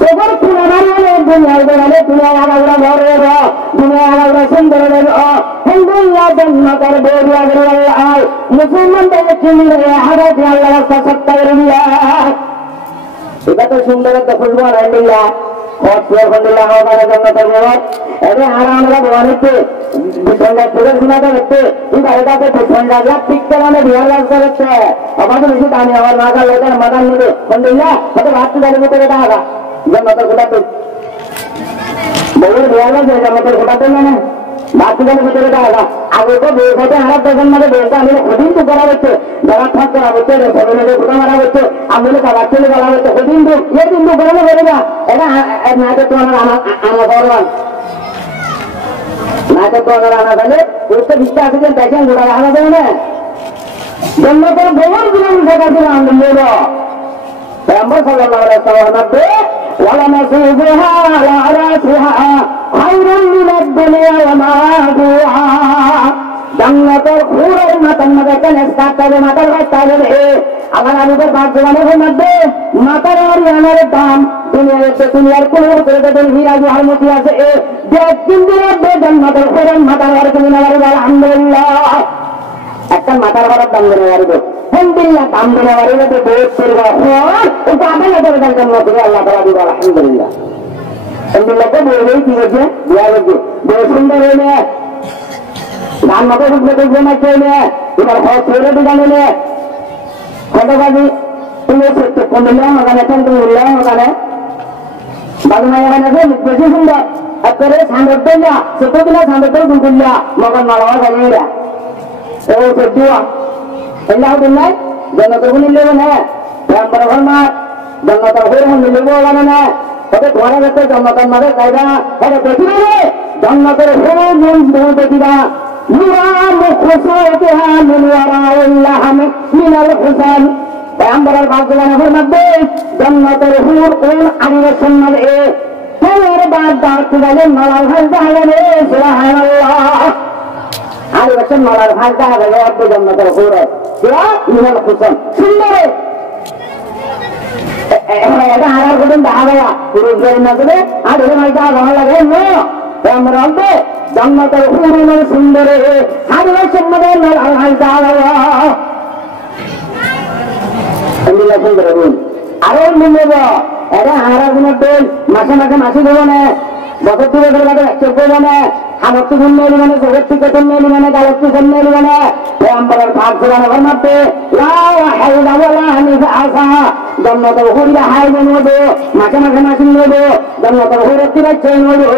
সবার খুলে মারিয়ে দুনিয়ার বেড়ালে দুনিয়া আগাগড়া ঘরে দুনিয়া আগাগড়া সুন্দর হিন্দুল্লাহ জন্মতার বেরিয়া বেরিয়ে মুসলমানদের চিনি হাজার আল্লাহ রাস্তা সত্তা বেরিয়া এটা তো সুন্দর একটা খুশবু আলহামদুলিল্লাহ আলহামদুলিল্লাহ আমাদের জন্মতার বেরোয় এদের আমরা ভবানিতে ঠান্ডা চোখের শোনাতে হচ্ছে কিন্তু এটাতে ঠান্ডা যা ঠিক করে বিহার রাস্তা হচ্ছে আমাদের বেশি দামি আমার মাথা লোকের মাথার নেবে আলহামদুলিল্লাহ হয়তো ভাবতে দাঁড়িয়ে মতো এটা আগা জন্মতার গোটাতে বউয়ের বিহার রাস্তা জন্মতার গোটাতে মানে ভাবতে দাঁড়িয়ে মতো এটা আগা আগে তো বউ সাথে হারার তখন মানে বউটা আমি কঠিন তো করা হচ্ছে যারা ঠাক করা হচ্ছে সবাই গোটা মারা হচ্ছে আমি খাবার চলে বলা হচ্ছে কঠিন তো এ কিন্তু বেরোনো বেরোবা এটা না তো তোমার আমার ভগবান না তো তোমার আনা তাহলে উঠতে বিশ্বাস আছে যে দেখেন গোটা আনা দেবে না জন্মতের ভগবান জীবন দেখাছিল আলহামদুলিল্লাহ পেগম্বর সাল্লাল্লাহু আলাইহি ওয়াসাল্লাম ওয়ালা নাসিবুহা আলা রাসিহা খায়রুন মিনাদ দুনিয়া ওয়া মা ফিহা জান্নাতের খুরের মাথার মধ্যে কেনে স্থাপনে মাথার রাস্তায় আমার আমাদের বাগবানের মধ্যে মাথার আরিয়ানের দাম দুনিয়ার কোন করে দেবেন হীরা জওহর মতি আছে যে তিন দিনের জান্নাতের খুরের মাথার আর তুমি না পারবে আলহামদুলিল্লাহ একটা মাথার ভাড়ার দাম দেওয়া পারবে আলহামদুলিল্লাহ দাম দেওয়া পারবে তো বহুত করবে ওটা আদায় করে দেন জান্নাত থেকে আল্লাহ তাআলা দিবে আলহামদুলিল্লাহ আলহামদুলিল্লাহ তো বলেই কি হচ্ছে বিয়া হচ্ছে বহু সুন্দর হইলে ধান মাথা ঢুকলে দেখবে না কেউ নেয় এবার হজ ছেড়ে দিকে নিলে কতবাজি তুমি সত্য কমিলাম ওখানে তুমি উঠলাম ওখানে বাজুমাই ওখানে বেশি সুন্দর একবারে সান্দর দিলা সত্য দিলা সান্দর দিল দুর্গুল্লা মগন মালাওয়া জানিয়ে ও সত্যিও এলাও দিন নাই জন্নতর গুণ নিলেও না পেগম্বর ফরমাত জন্নতর হুর নিলেও ওখানে না ওতে ঘরে গেছে জন্নতর মাঝে যাইবা ওটা দেখিবে জন্নতর হুর গুণ দেখিবা نوران خصوصها من وراء اللحم من الحسن پیغمبر باغبان فرماتے جنت الحور ان علی سنت اے تیرے بعد دعوت والے ملال ہندا ہے سبحان اللہ علی وسن ملال ہندا ہے اب جنت الحور ہے کیا من الحسن سندر এটা হারার কোন দাওয়া পুরুষদের মধ্যে আর এর মধ্যে ভালো লাগে না পেগম্বর বলতে জান্নাতের হুরুন সুন্দরে হাদিয়া সম্মদে লাল হালদাওয়া আল্লাহ সুন্দর বল আরো মিলব এটা হারার মধ্যে মাসে মাসে মাসি দেব না বছর থেকে করে চেক করব না হামত গুণ মানে জগৎ থেকে গুণ মানে গালত গুণ মানে পেগম্বরের পাক সুবহান ফরমাতে লা হাওলা ওয়ালা নিফাসা জান্নাতের হুরিয়া হাইবে নবো মাসে মাসে মাসি নেব জান্নাতের হুরিয়া তিরাচ্ছে নবো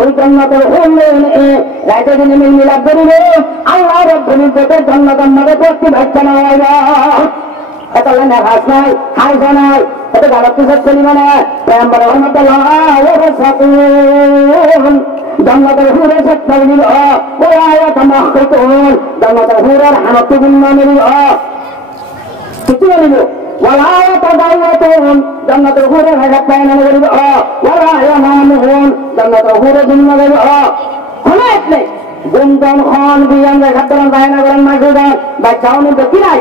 ওই জান্নাতের হুরিয়া রাইতে দিনে মিলাদ করিবে আল্লাহ রাব্বুল ইজ্জতের জান্নাতের মধ্যে প্রতি ভাষা নাওয়া এটা না হাস নাই হাই নাই এটা গালত চলি মানে পেগম্বর রহমাতুল্লাহ ওয়া সাকুন জান্নাতের হুরে সত্তাল নিল ওয়া ইয়াতামাখতুন জান্নাতের হুরের হামত গুণ নিল কিছু নিল ওয়ালা ইয়াতাদাওয়াতুন জান্নাতের হুরে হাজাত পায়না নিল ওয়ালা ইয়ামানুন জান্নাতের হুরে গুণ নিল অনেক নেই গুণদন খান বিয়ান ঘাটন পায়না করেন মাসুদান বাচ্চাও নিতে কি নাই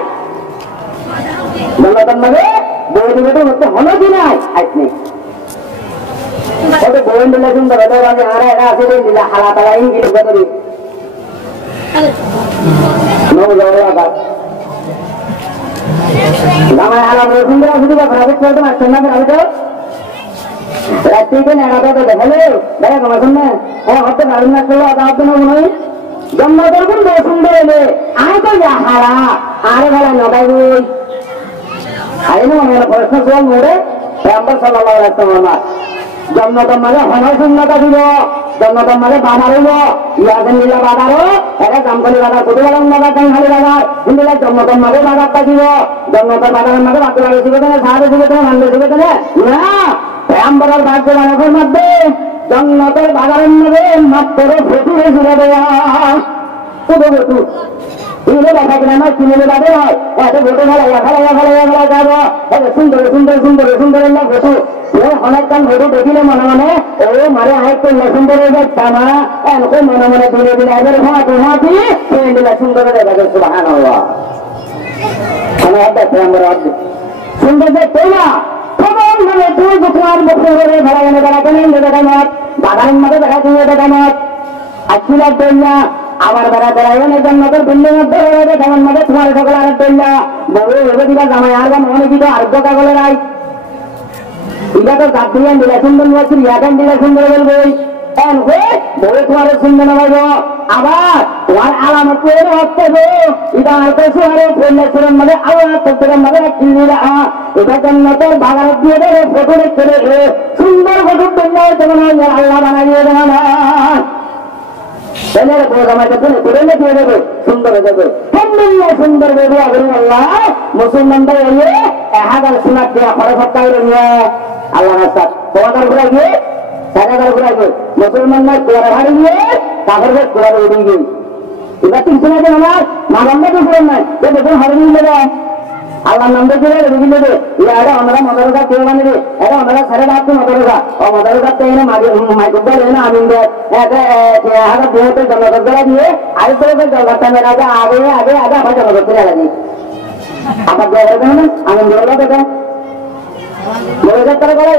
জান্নাতের মধ্যে বউদি বেটো হতে হলো কি নাই আইনি ওতে বউন দিলে সুন্দর হলো আমি আরে এটা আছে দিলা হালা তালা ইন কি করি নো যাওয়া বাদ দামা হালা বউ সুন্দর আছে বা খারাপ করতে না সুন্দর না তো রাতে কে না তো দেখালে দেখা কমা শুননা হতে পারেন না করলো আদা হতে না মনে জান্নাতের কোন বউ সুন্দর হলে আয় তো যা হালা আরে ভালো না ভাই আইনো মানে প্রশ্ন সওয়াল মোরে পেগম্বর সাল্লাল্লাহু আলাইহি ওয়াসাল্লাম জান্নাতের মাঝে হনা সুন্নাত দিব জান্নাতের মাঝে বাজার হইব ইয়াদের নিলা বাজারও এটা জামকালি বাজার কত বড় বাজার কাঙ্গালি বাজার কিন্তু জান্নাতের মাঝে বাজারটা দিব জান্নাতের বাজারের মাঝে বাকি লাগে দিবে না সাহায্য দিবে না মানলে দিবে না না পেগম্বরের ভাগ্যবানের মধ্যে জান্নাতের বাজারের মধ্যে মাত্র ফটিরে জুড়ে দেয়া কত বটু ইলে দেখা কিনা না কিনে বাদে হয় এত বটু ভালো যাব এত সুন্দর সুন্দর সুন্দর সুন্দর না বটু অনেক কান বটু দেখিলে মনে মনে ও মারে আরেকটু সুন্দর হয়ে যাচ্ছে না এনকো মনে মনে ধীরে ধীরে এদের হাঁটি দিলে সুন্দর দেখা যায় সুবহানাল্লাহ সুন্দর দেখতে না খবর মানে তুই তোমার বছর করে ভেড়াগানে বেড়াগানে দেখামত বাগানের মধ্যে দেখা তুমি দেখামত আসছিলার দইয়া আবার বেড়া বেড়াইনের জন্য বিল্ডিং দেখানোর মধ্যে তোমার সকল আর দইয়া বউ এবার দিবা জামাই আর মনে দিবা আর দোকা বলে নাই এটা তো জাত দিলেন দিলে সুন্দর বলছি ইয়াকান দিলে সুন্দর বলবই বলে তোমার সুন্দর নেব আবার তোমার আলামত হচ্ছে গো এটা আর কিছু আরো ফেলেছিলেন মানে আলাদা করতে মানে কিনলি এটার জন্য তো বাগান দিয়ে দেবে ফটো দেখতে দেবে সুন্দর ফটো তুললে যেমন আল্লাহ বানা দিয়ে দেবে না দিয়ে দেবে সুন্দর হয়ে যাবে সুন্দর দেবে আল্লাহ মুসলমানদের হাজার সোনার দেওয়া খরচ হত্যা নিয়ে আল্লাহ রাস্তা তোমাদের ঘুরে গিয়ে সাজাগার ঘুরে গিয়ে মুসলমানরা গোড়া ভাড়ি গিয়ে কাপড় গোড়া উড়িয়ে গিয়ে এবার তিনশো না আমার মা বন্ধ করে নাই দেখুন হারে নিয়ে দেবে আল্লাহর নাম দেখে রুগী দেবে এটা ওনারা মদরকা কেউ মানে রে এটা ওনারা সাড়ে রাখতে মদরকা ও মদরকা তো এনে মাইকুব্বা এনে আমিন দেয় হাজার দুহতে জনগণরা দিয়ে আগে করে জনগণটা মেরা যায় আগে আগে আগে আবার জনগণকে লাগে আবার জনগণ না আমিন দেওয়া দেখেন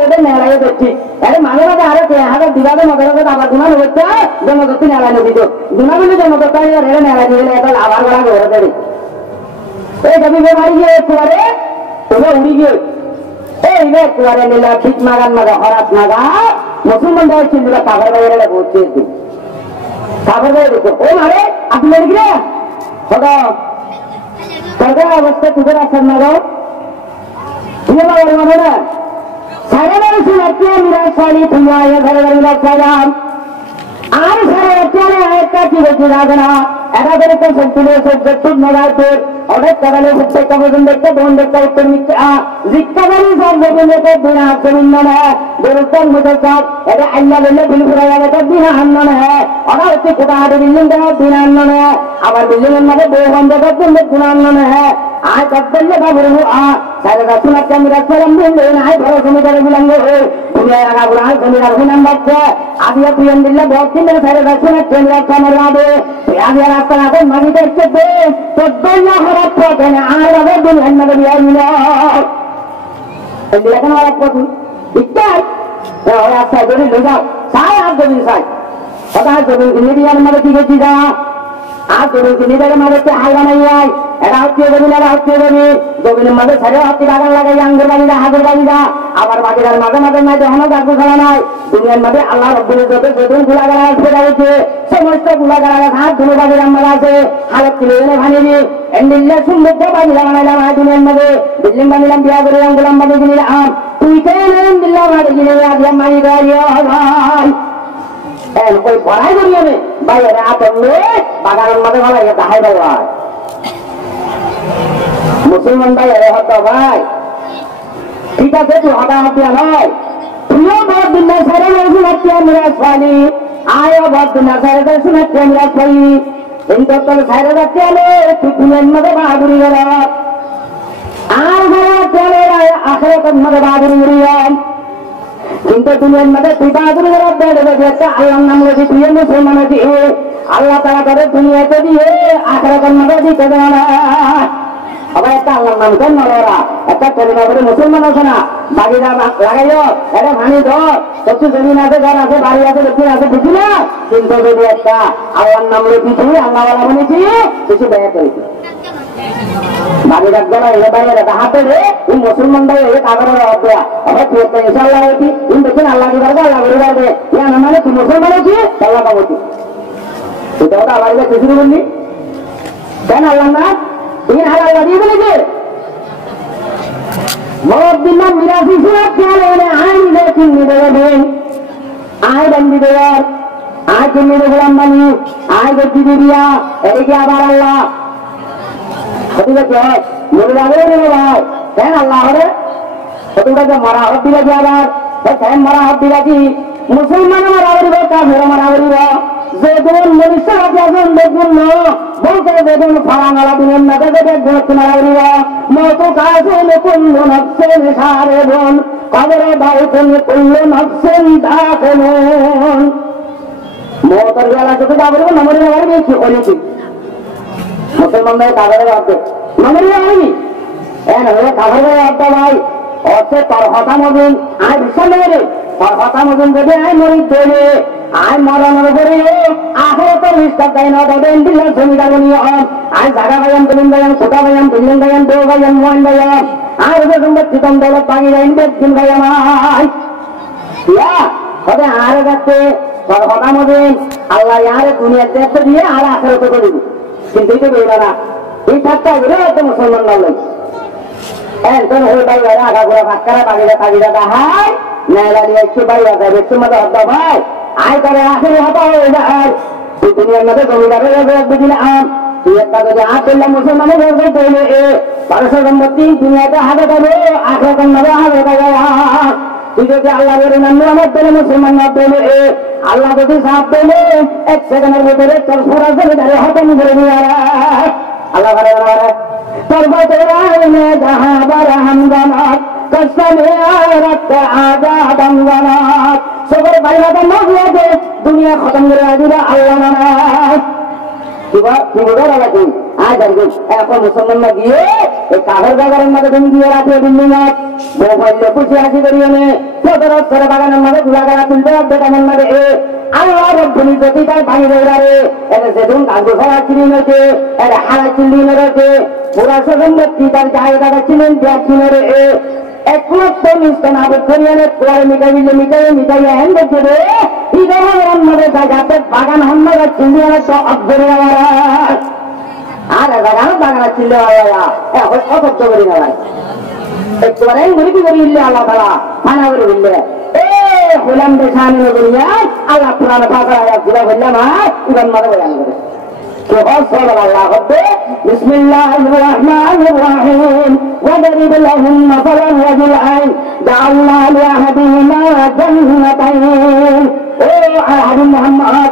এদের মেলায় দেখছি এটা মাঝে মাঝে আরো হাজার দিবাদের মদরকা আবার গুণানো হচ্ছে জনগণকে মেলায় দিত গুণাগুলি জনগণটা মেলায় দিয়ে এটা আবার করা করে দেবে এই কবি বেমারি গিয়ে একবারে তোমরা উড়ি গিয়ে এই একবারে লীলা ঠিক মাগান মাগা হরাত মাগা মুসলমান দেওয়ার চিন্তা কাপড় বাইরে পৌঁছে কাপড় বাইরে দেখো ও মারে আপনি গিয়ে হতো সরকার অবস্থা তুদের আসার মাগাও তুলে মাগার মানে না সাড়ে বারোশো রাত্রিয়া মিরাশালী তোমার সাড়ে বারো সালাম আর সাড়ে রাত্রিয়া একটা কি বলছি যাবে না এটা করে তো সবগুলো সবজেক্ট নগাইতের অনেক কারণে প্রত্যেকটা পর্যন্ত দেখতে তখন দেখতে উত্তর নিচ্ছে জিজ্ঞাসালী সব যখন দেখে বিনা জমিন হ্যাঁ বেরোত্তর মধ্যে সব এটা আল্লাহ বললে বিল ফুরা যাবে তো বিনা আন্দোলন হ্যাঁ ওরা হচ্ছে কোটাহাটি বিল্ডিং দেখো বিনা আন্দোলন হ্যাঁ আবার বিল্ডিং এর মধ্যে বউ বন্ধ করতে বিনা আন্দোলন হ্যাঁ আয় করতে বাবুর সাড়ে দশ লাখ ক্যামেরা ছিলাম বিল্ডিং আয় ধরো জমিদারে বিলম্ব হয়ে দুনিয়ায় রাখা বলে আয় জমিদার বিনাম বাচ্চা আদিয়া প্রিয়ন দিল্লা বক কিনলে সাড়ে দশ লাখ ক্যামেরা কামড় রাবে আদিয়া রাস্তা রাখেন মাগি দেখছে চোদ্দ লাখ রাত পথেন আর রাবে দুনিয়ার মধ্যে বিয়ার মিল এখন আর পথু ইত্যাদ রাস্তা জমি লেগা সাই আর জমি সাই কথা জমি কিনে বিয়ার মধ্যে কি গেছি যা আর জমি কিনে দেবে মধ্যে হালকা নাই আয় এটা হচ্ছে জমিন এরা হচ্ছে জমিনের মাঝে ছেড়ে হচ্ছে বাগান লাগাই আঙ্গুর বাড়িরা হাজুর বাড়িরা আবার বাড়িটার মাঝে মাঝে নাই এখনো গাছ খেলা নাই দুনিয়ার মাঝে আল্লাহ রব্বুল যত যেদিন গুলাগারা আসবে যাচ্ছে সমস্ত গুলাগারা হাত ধুলো বাড়ির আমার আছে হালত কিনে এনে ভাঙিনি এন্ডিল্লে সুন্দর বাড়িরা বানাইলাম আয় দুনিয়ার মাঝে বিল্ডিং বানিলাম বিয়া করিলাম গোলাম বাড়ি কিনিলাম তুই কেন দিল্লা বাড়ি কিনে আসলাম মারি দাঁড়িয়ে ভাই ওই পড়াই করি আমি বাইরে আতঙ্গে বাগানের মাঝে ভালো তাহাই ভাই মুসলমান ভাই আরে হতো ভাই ঠিক আছে তুই হতা হতিয়া নয় তুইও বহুত দিন না সারে শুনাচ্ছি মিরাজ ফালি আয়ও বহুত দিন না সারে শুনাচ্ছি মিরাজ ফালি কিন্তু তোর সাইরে যাচ্ছে আলে তুই দুনিয়ার মধ্যে বাহাদুরি গেল আর ঘরে চলে আখেরাতের মধ্যে বাহাদুরি গেলাম কিন্তু দুনিয়ার মধ্যে তুই বাহাদুরি গেল বেড়ে বেড়ে আল্লাহর নাম লেগে তুই মুসলমান আছি আল্লাহ তারা করে দুনিয়াতে দিয়ে আখেরাতের মধ্যে দিতে দেয় না আবার একটা আল্লাহর নাম কেন ওরা একটা কলিমা করে মুসলমান আছে না বাড়িরা লাগাইও এটা ভাঙি ধর সত্যি জমিন আছে ঘর আছে বাড়ি আছে লোক আছে বুঝি না কিন্তু যদি একটা আল্লাহর নাম রেখেছি আল্লাহ বলা বলেছি কিছু ব্যয় করেছি বাড়ি রাখবে না এলে বাইরে রাখা হাতে রে এই মুসলমান ভাই এই কাগরের অভ্যা আবার তুই একটা ইনশাআল্লাহ হয়েছি তুমি দেখুন আল্লাহ কি করবে আল্লাহ করে যাবে না মানে তুই মুসলমান হয়েছি আল্লাহ পাবো এটা ওটা আবার কিছু বললি কেন আল্লাহ না তুমি হালাল দিয়ে বলেছে বহুত দিন মিরাজি সুরাত খেয়াল হলে আইন চিহ্নি দেবেন আয় বন্দি দেওয়ার আয় চিহ্নি দেখলাম বানি আয় গতি দিয়া এদিকে আবার আল্লাহ মরে যাবে নেবে ভাই কেন আল্লাহ হলে কতটাকে মারা হত দিলাছি আবার কেন মারা হত দিলাছি মুসলমান মারা করিব কাফের মারা করিব যেদিন মনুষ্য আছেন দেখুন বলতে দেখুন ফারাঙালা দিনের না দেখে দেখুন মারা করিব মতো কাছে নতুন নকশেন সারে বোন কবরে বাড়িতে করল নকশেন ডাকেন মতের বেলা চোখে যাবো নমরে যাবার কি করেছি মুসলমানদের কাগজের অর্ধে নমরে যাবি কাগজের অর্ধ ভাই হচ্ছে তোর হতামদিন আয় বিশ্বাস নেবে তোর হতামদিন যদি আয় মরি দেবে আয় মরণের করে আখের তো নিষ্ঠার দেয় না তবে দিলেন জমিদার নিয়ে আয় জায়গা ভাইয়াম তুলিন ভাইয়াম কোটা ভাইয়াম বিল্ডিং ভাইয়াম দেব ভাইয়াম মোহন ভাইয়াম আর সম্পদ চিতম দৌলত পাগি যাইন দিন ভাইয়াম তবে আর যাচ্ছে তোর হতামদিন আল্লাহ আর দুনিয়ার দেখতে দিয়ে আর আখের তো করে দিবি কিন্তু এটা বলবে না এই ঠাট্টা ঘুরে হয়তো মুসলমান বললেন একজন হয়ে ভাই আঘা ঘুরে ফাঁকা পাগিরা হাই নেলা নিয়ে একটু বাইরে যাবে একটু মতো হতো ভাই আয় করে আখের হতা হয়ে যায় তুই দুনিয়ার মধ্যে জমিদারের বুঝিলে আম তুই একটা যদি হাত করলাম মুসলমানের তৈরি বারোশো সম্পত্তি দুনিয়াতে হাতে দেবে আখের কন্যাকে হাতে দেবে তুই যদি আল্লাহ বলে নাম আমার পেলে মুসলমান না পেলে আল্লাহ যদি সাপ পেলে এক সেকেন্ডের ভিতরে তোর ফোরা চলে যাবে হতম করে নিয়ে আল্লাহ ভালো তরবতে যাহা বারা হামদানাত কসমে আরত আজাদান গানাত সবার বাইরে মহলাতে দুনিয়া খতম করে দিবে আল্লাহ নামাজ কি বলার লাগে আজ এখন মুসলমান গিয়ে এই কাগজ বাগানের মধ্যে তুমি দিয়ে রাখে বিল্ডিং মোবাইলে খুশি হাসি করিয়ে নে সদর অস্তরে বাগানের মধ্যে গুলাগালা তুলতে বেটানের মধ্যে আল্লাহ রব্বুল যদি তাই ভাঙি দেবে এটা সেদিন কাগজ ফলা চিনি নেছে এটা হারা চিল্লি নেছে পুরা সম্পত্তি তার জায়গা ছিলেন চিনে রে একমাত্র মিষ্টান আবেদ করিয়ে নে পরে মিটাই হ্যান্ড দেবে জায়গাতে বাগান হান্নারা চিল্লি তো অব্দরে আর বাগান চিল্লে এখন অসভ্য করি না ভাই একবারে ঘুরে কি করি ইল্লে আল্লাহ তালা ফানা করে বললে হলাম দেশান বলিয়া আল্লাহ পুরানো ফাঁকা ঘুরে বললাম ইবান মারা বয়ান করে بسم الله الرحمن الرحيم وضرب لهم مثلا رجلين جعلنا لأحدهما جنتين او احد محمد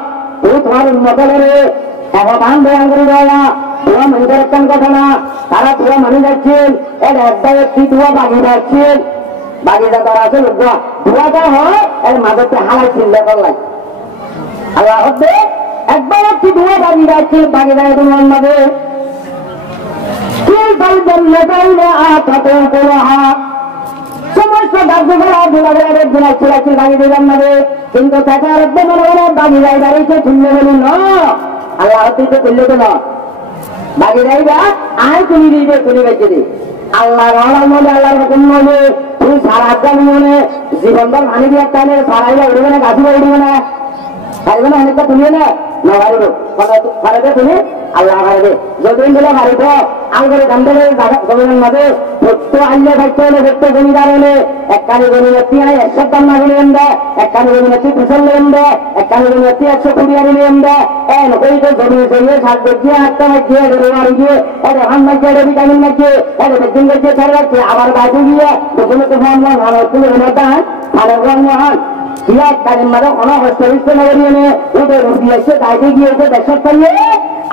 তোমার মতলে এখন বয়ান করে দেওয়া পুরো মানুষের একটা কথা না তারা পুরো মানুষ যাচ্ছেন একটা একটি ধোয়া বাগিয়ে যাচ্ছেন বাগিটা তারা আছে ধোয়াটা হয় এর মাঝে হালাই চিল্লা করলেন আল্লাহ হচ্ছে একবার একটি ধোয়া বাগিয়ে যাচ্ছে বাগিয়ে যায় তোমার মাঝে সমস্ত গাছগুলা ধুলাগুলা ধুলা ছিলাচ্ছি বাগিয়ে দিলাম মাঝে কিন্তু টাকা রাখবে মনে মনে বাগিয়ে যায় দাঁড়িয়েছে শুনলে বলুন আল্লাহ হচ্ছে করলে তো না বাকি যাইবা আয় তুমি দিবে তুমি বেঁচে দি আল্লাহ মনে আল্লাহর হুকুম মনে তুই সারা জানি মনে জীবনদার ভানি দিয়ে টানে সারাইলে উঠবে না গাছি উঠবে না পারবে না অনেকটা তুলিয়ে না পারিব পারবে তুমি আল্লাহ পারবে যতদিন দিলে পারিব আলগরে জানতে জমিনের মাঝে ভক্ত আল্লে থাকতে হলে ভক্ত জমিদার হলে একখানি জমিনেত্রী আয় 100 টাকা নিলেন দেয় একখানি জমিনেত্রী 200 নিলেন দেয় একখানি জমিনেত্রী 120 নিলেন দেয় নকইতে জমি জমিয়ে শাক বেঁচিয়ে আটটা মাখিয়ে মারি গিয়ে এটা ধান মাখিয়ে এটা ভিটামিন মাখিয়ে এটা ভ্যাকসিন বেঁচিয়ে ছাড়ে রাখছে আবার গাছে গিয়ে প্রথমে তো ভালো তুলে দান খানের মহান বিরাট গাড়ির মাঝে অনহস্ত নগরীয় নিয়ে ওদের রুটি এসে গাইতে গিয়েছে দেশের পাইয়ে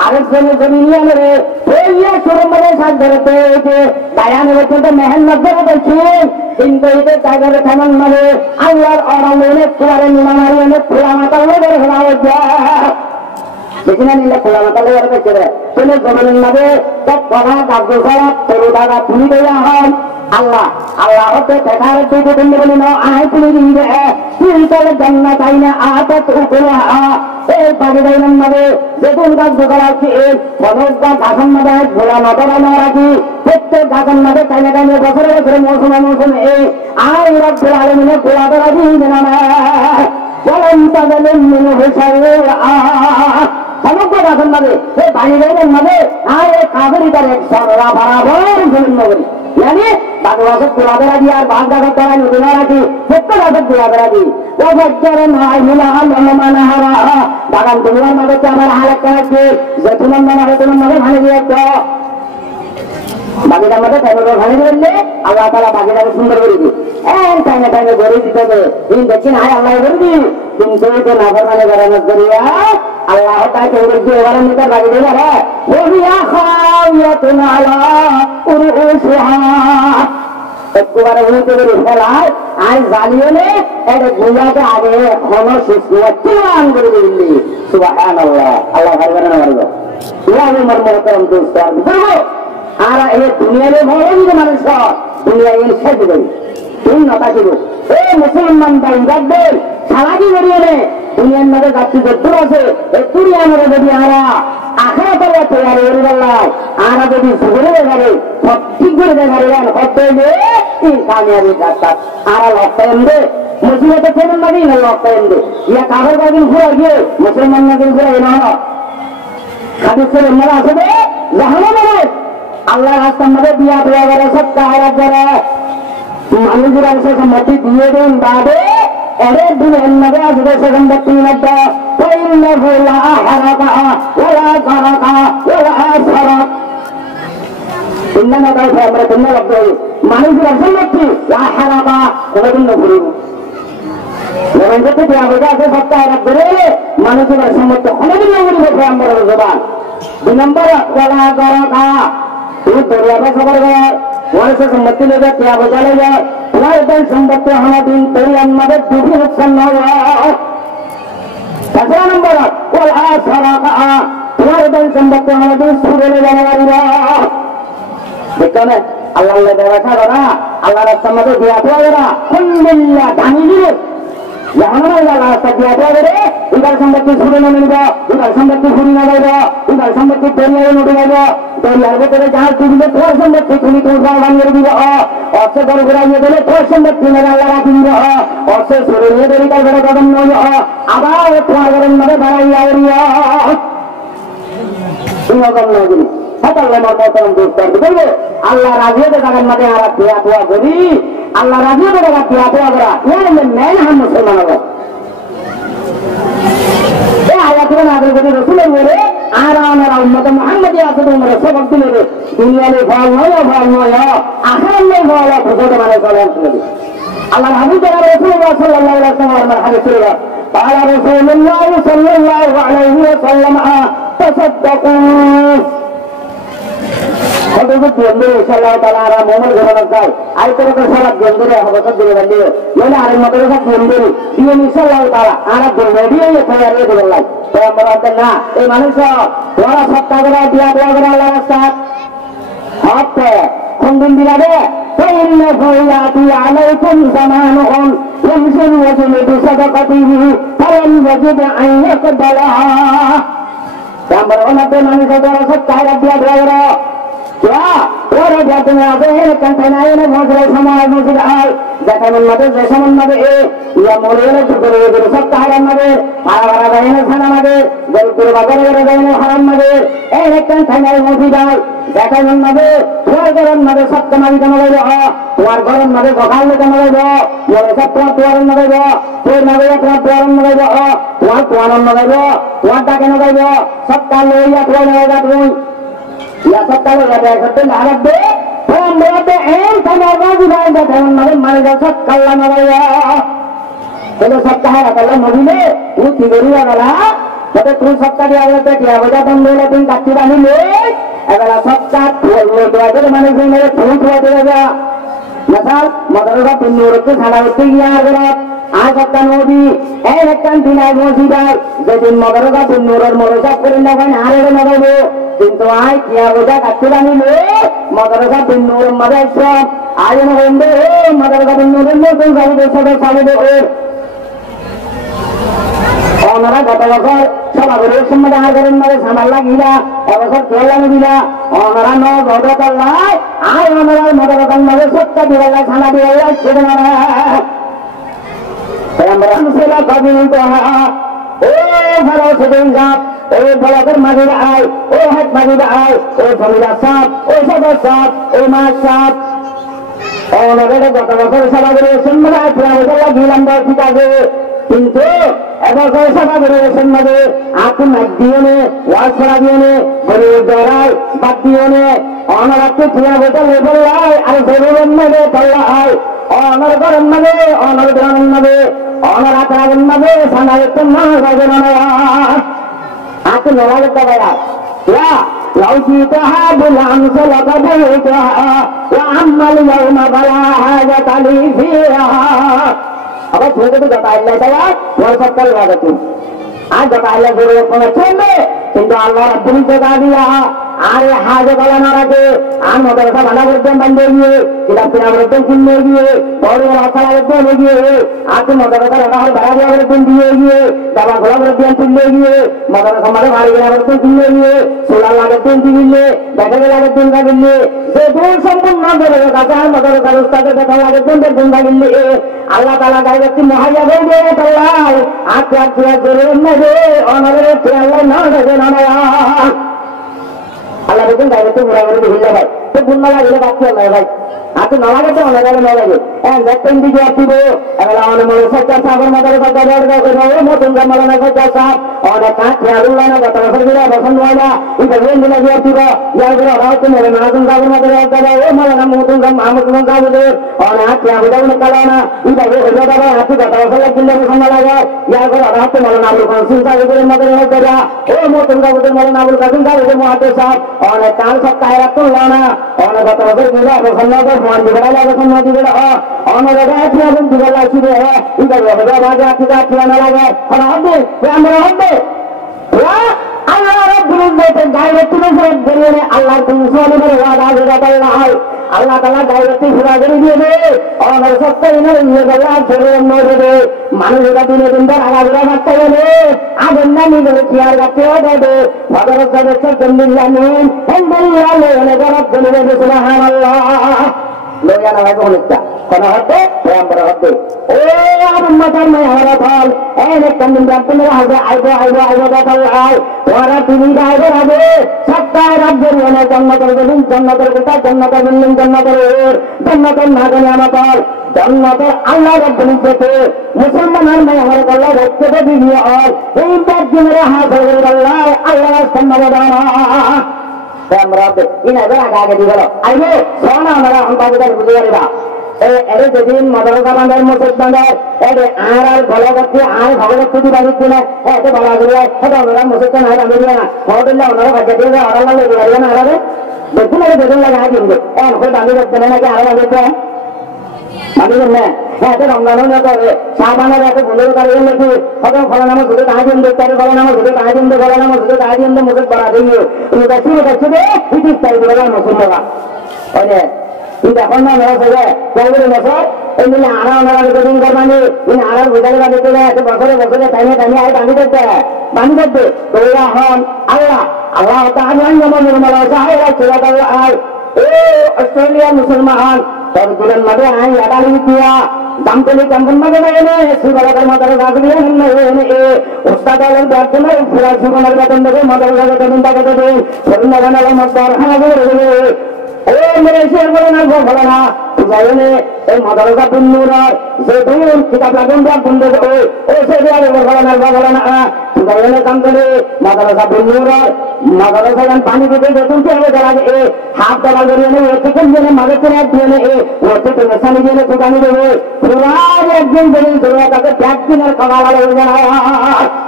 আরেকজনের জমি নিয়ে নেবে সরম মানে শাক ধরতে হয়েছে গায়ান পর্যন্ত মেহেন্নত ধরে দেখছি কিন্তু এদের জায়গাতে কেমন মানে আল্লাহর অনেক ফুলারে নিমানারি অনেক ফুলা মাতাল ঘোরা হচ্ছে বেশি না নিলে খোলা মাথা লেগে দেখতে দেয় চলে জমিনের মাঝে পড়া গাছ ছাড়া তরু দাদা তুলি দেওয়া হয় আল্লাহ আল্লাহ হতে দেখার দিকে তুমি বলি না আয় তুলি দিয়ে তিনতলে জন্না চাই না আতত উপরে এই বাড়ি দাইনের মাঝে বেগুন গাছ ঢোকা রাখছি এই ফলস গাছ গাছের মাঝে ঘোলা নদরা না রাখি প্রত্যেক গাছের মাঝে চাইনা টাইনে বছরে বছরে মৌসুমে এই আয় রব্বুল আলামিনের ঘোলা ধরা দিয়ে না বলেন তাদের মনে হয়েছে সমগ্র গাছের মাঝে এই বাড়ি গাইনের মাঝে আর এই কাবেরি তার এক সরলা বরাবর জমিন নগরী জানি বাঘ গাছের গোলা বেড়া দিয়ে আর বাঘ গাছের দ্বারা নদী না রাখি প্রত্যেক গাছের গোলা বেড়া দিই ও বজ্জারে নয় মিলাহান হারা বাগান তোমার মাঝে আমার হালেক করাচ্ছে যে তোমার মাঝে ভাঙে দিয়ে বাকিটার মধ্যে টাইমে ভাঙে দিলে আল্লাহ তালা বাকিটাকে সুন্দর করে দিই টাইমে টাইমে গড়ে দিতে হবে দেখছেন হায় আল্লাহ করে দিই কিন্তু না মানে বেড়ানোর করিয়া আল্লাহ তাকে এবার নিতে বাকি দিলে একবারে উন্নতি করে ফেলায় আর জ্বালিয়ে নে এটা গুলাকে আগে এখনো সুস্থ করে দিলি সুবহানাল্লাহ আল্লাহ পারবে না পারবো আমার মনে করেন দোস্ত আর এই দুনিয়ারে ভালো মানুষ দুনিয়া এসে দেবেন শূন্যতা ছিল। এই মুসলমান ভাই যাদের সারাদি বেরিয়ে নে দুনিয়ার মধ্যে যাত্রী যদ্দূর আছে একটু আমরা যদি আমরা আখড়া করে তৈরি করে বললাম আমরা যদি সুগরে দেখাবে সব ঠিক করে দেখাবে হতে কামিয়াবি রাস্তা আমরা লক্ষ্য দে মুসলিমতে কেমন লাগে না লক্ষ্য দে ইয়া কাগজ কাগজ ঘুরে গিয়ে মুসলমান নাকি ঘুরে না হাদিসের মনে আছে দে জাহান্নামে আল্লাহ রাস্তার মধ্যে বিয়া দেওয়া করে সব কাহারা করে মানুষের অংশ সম্মতি দিয়ে দিন বাদে এর দুনিয়ার মধ্যে আসবে সেখান থেকে মধ্যে মানুষের অসম্মতি হারাবা কোনদিন ঘুরিব আছে সপ্তাহে বেড়ে মানুষের অসম্মতি কোনদিন ঘুরিব আমরা জবান 2 নম্বর দরিয়া সবার মানুষের সম্মতি লেগে क्या बजा लेगा तुम्हारे संपत्ति हमारे दिन तेरी हमारे दुखी नुकसान न हुआ। 7 नंबर तुम्हारे दिन संपत्ति हमारे दिन सूर्य ले जाने वाली देखो ना अल्लाह ने देखा करा अल्लाह रास्ता में दिया था करा कुल्लिया धानी गिरे यहाँ रास्ता दिया था करे इधर संपत्ति सूर्य न मिलेगा इधर संपत्ति सूर्य न रहेगा इधर संपत्ति दरिया न डूबेगा दरियार भीतर जहाज डूबे তোমার সম্পত্তি তুমি তোমার বানিয়ে দিবে অর্থ দর ঘুরাইয়ে দিলে তোমার সম্পত্তি মেরে আল্লাহ রাখি দিবে অর্থ শরীরে দেরি কাজ করে কদম নয় আবার তোমার ঘরের মধ্যে বাড়াইয়া উড়িয়া তুমি কদম নয় দিবি আল্লাহ মর্তম দোষ করবে আল্লাহ রাজিয়ে দেখার মধ্যে আর দেয়া দোয়া করি আল্লাহ রাজিয়ে দেখা দেয়া দোয়া করা মেন হাম মুসলমান হবে রসুলের বলে আর আমরা উম্মত মুহাম্মদী আছে তোমরা সবক দিলে দুনিয়ালে ফল নয় আখিরাত নয় ফল ভোট মানে চলে আল্লাহ হাবিব রাসূলুল্লাহ সাল্লাল্লাহু আলাইহি ওয়াসাল্লাম হাদিস ছিল قال رسول الله صلى الله عليه وسلم تصدقوا হযরত নবী সাল্লাল্লাহু তাআলা আর মোহাম্মদ ঘোষণা করে আই তোর তো সালাত গন্ধরে হযরত দিলে বললে মানে আর মত কথা গন্ধরে দিয়ে সাল্লাল্লাহু তাআলা আর গন্ধরে দিয়ে তৈরি করে দিলেন তো আমরা না এই মানুষ ওরা সত্তা করে দিয়া দেওয়া করে আল্লাহ রাস্তা হতে কোনদিন দিলাবে فإنه يأتي عليكم زمان يمشي الرجل بصدقته فلن يجد أن يقبلها আমরা ওনাদের মানুষের দ্বারা সত্তা দিয়া দেওয়া করে क्या और जाते हैं आते हैं कंटेनर में मौजूद समाज मौजूद है जैसे मन मदे जैसे मन मदे या मोरे ने जो करे जो सब तारा मदे हरा हरा गए ने खाना मदे जल पूरे बाजार में गए ने हराम मदे एक कंटेनर मौजूद है जैसे मन मदे थोड़ा गरम मदे सब कमाई कमाई लो तुम्हार गरम मदे गोखाल में कमाई लो ये सब तुम्हार मदे लो फिर मदे तुम्हार मदे लो तुम्हार मदे लो तुम्हार टाके मदे लो सब काल लो या तुम्हार तुम्हें या सब काल हो जाता है करते लागत दे तो हम बोलते हैं समाजा दिखाई जाते हैं मगर मारे जा सब कल्ला न गया तो सब कहा कल्ला नदी में वो तिगोरी वाला तो तू सब का दिया होता है क्या वजह तुम बोले तुम कच्ची रानी ले अगर सब का वो तो अगर माने से मेरे फूट हुआ देगा मसाल मगर का पिन्नूर के खाना होते गया अगर आज का नदी एक दिना मौजूदा যেদিন মগরগা পিন্নুরের মরজা করে লাগান হারে লাগাবো কিন্তু আয় কিয়া বোঝা কাটছিলা নিলে মগরগা পিন্নুর মরেছ আয় না বন্ধু মগরগা পিন্নুরের মধ্যে যাবে সবে সাবে ওনারা গত বছর সভাগুলোর সময় দেখা করেন মানে সামাল লাগিলা এবছর তেল লাগি দিলা ওনারা ন গত করলাই আয় ওনারা মগরগার মধ্যে সত্তা দিলা ছানা দিলা ছেড়ে মারা আমরা সেলা কবি ও ভালো সেদিন যাপ ও বলাদের মাঝে আয় ও হাত মাঝে আয় ও জমিরা সাপ ও সদর সাপ ও মাছ সাপ ওনাদের গত বছর সভাগুলোর সময় লাগিলাম ঠিক আছে কিন্তু এবছর সভাগুলোর সময় আপনি নাক দিয়ে নে ওয়াজ করা দিয়ে নে গরিব জড়াই বাদ দিয়ে নে অনারাতে থিয়া বোতল বললাই আর জরুরের মধ্যে পড়লাই অনার গরম মাঝে অনার গ্রামের মাঝে অনার আকারের মাঝে সানারে তো না যাবে না আপনি নড়ালে তবে يا لو جئتها بالأمس لقبلتها وأما اليوم فلا حاجة لي فيها अगर छोटे तो जता इल्ला था वो सब कल वादा तू आज जता इल्ला गुरु को न छोड़ दे किंतु अल्लाह रब्बुल जता दिया আরে হাজে গলা না রাখে আর মাদ্রাসা ভালো করতেন বান্ধে গিয়ে কিতাব কিনা করতেন কিনে গিয়ে বড় বড় আশা করতেন গিয়ে আর তুই মাদ্রাসা রাখা ভাড়া দেওয়া করতেন দিয়ে গিয়ে দাবা ঘোরা করতেন কিনলে গিয়ে মাদ্রাসা মারে বাড়ি গেলা করতেন কিনলে গিয়ে সোলার লাগতেন কিনলে ব্যাটারি লাগতেন কিনলে সে দূর সম্পূর্ণ ধরে কাছে আর মাদ্রাসা উস্তাদের দেখা লাগতেন দেখতেন কিনলে আল্লাহ তাআলা গায়ত্রী মহাইয়া বলবে আল্লাহ আচ্ছা আচ্ছা করে নেবে অনরে আল্লাহ না দেবে না আল্লাহ বলছেন গায়ত্রী মুরা করে দিলে ভাই তো গুণা লাগলে বাচ্চা আল্লাহ ভাই আপনি না লাগে তো অনেক না লাগে দেখতেন দিকে আসিব এবার আমাদের মনে সচ্চার সাগর মাথার কথা নতুন জামালানা সচ্চার সাপ অনেক কাঠ খেয়াল্লাহ না গত বছর দিলে বসন্ত হয় না এটা রেন দিলে দিয়ে আসিব ইয়ার করে অভাব তো মেরে নতুন সাগর মাথার কথা ও মালানা নতুন মাহমুদ সাহেবের অনেক হাত খেয়া বুঝা কোনো কালো না এটা হয়ে যাবে হাতি গত বছর লাগলে বসন্ত লাগে ইয়ার করে অভাব তো মালানা আবুল কাসিম সাহেবের মাথার কথা ও নতুন সাহেবের মালানা আবুল কাসিম সাহেবের মহাতে সাপ অনেক কাল সপ্তাহে রাখতো না অনেক গত বছর দিলে বসন্ত मान दिखा लगा सन दिखा और लगा है अपन दिखा ला सीधे है इधर लगा बाजा सीधा खिलाना लगा और हम दे वाह अल्लाह रब्बुल इज्जत डायरेक्ट में से बोले अल्लाह तुम सोने में वादा देता अल्लाह अल्लाह ताला डायरेक्ट पूरा कर दिए दे और सत्य इन्हें ये अल्लाह चले मोड़ दे मानो का दिन दिन आगा बुरा मत करे आज अन्ना नहीं करे प्यार करते हो दे मगर सदस्य जमीला ने अल्लाह ने गरब दे सुभान अल्लाह लोग जाना है कौन इसका कौन होते पैगंबर होते ओ यार उम्मतान में हमारा थाल ऐने कन्नन जानते मेरा हाज़े आइबो दातल आए वारा तीनी का आइबो राबे सबका रब जरूर जन्नत बिल्डिंग जन्नत बेटा जन्नत बिल्डिंग जन्नत नागने आमाताल जन्नत अल्लाह रब्बुल इज्जत मुसलमान में हमारे अल्लाह रखते थे भी और इन बात की मेरे हाथ में अल्लाह सन्नबदाना इन आगे दी गलो आइए सोना हमारा हम बाबूदार बुझेगा এরে যেদিন মাদ্রাসা বাঁধার মসজিদ বাঁধার এরে আর ভালো করছে আর ভগবত পুঁজি বাঁধিচ্ছে না এত ভালো করে সেটা ওনারা মসজিদটা নাই বাঁধে দিয়ে না হওয়া ওনারা বাজে দিয়ে আড়াল লাগে দিয়ে না আড়ালে দেখুন আগে বেতন লাগে আগে কিন্তু এখন বাঁধি করছে না নাকি আরো বাঁধেছে বাঁধিবেন না হ্যাঁ তো রমজানও না করে শাহবানের এত ভুলের কারিয়ে নাকি হয়তো ফলা নামা শুধু তাহাজ দিন দেখতে ফলা নামা শুধু তাহাজ দিন ফলা নামা শুধু তাহাজ দিন মসজিদ বাড়া দিয়ে তুমি দেখছি দেখছি রে ইতিস তাই দিলে মসজিদ বাবা ওই যে itu apa nama saja? Yang ini besar, ini anak-anak berketing kormani, ini anak budaya lagi tu lah, besar tanya ayat bani deh, Tuhan Allah Taala yang menurunkan saya surat Allah, Australia Musliman, terjunan mada ayat ada lagi dia, dampeli kampung mada ini, segala macam mada ini, Ustaz Allah berkata, Ustaz Subhanahu Wa Taala mada berkata, Subhanahu Wa Taala ओ मेरे शेर बोले ना वो बोला ना तुझे ने एक मदरसा बुन्नूरा से दूर किताब लागूं जा बुन्नूर ओ से दिया वो बोला ना तुझे ने काम करे मदरसा बुन्नूरा मदरसा जन पानी के दे तुम क्या जला ए हाथ दबा करे ने एक सेकंड ने मदद करे दिए ने ए वो तो मसाले दिए ने सुधानी दे पूरा एक दिन दिन दुनिया का त्याग की न खवा वाला हो जाना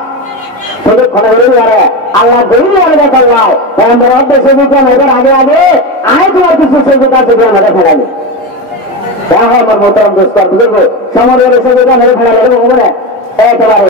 শুধু খড়া হয়ে যাবে আল্লাহ দেরি লাগবে আল্লাহ আমরা দেশে দিতে নজর আগে আয় তোমার কিছু সেজদা থেকে আমাদের ফেরাবে আমার মোহতরম দোস্ত বুঝবো সমরের সেজদা নজর ফেরাবে একেবারে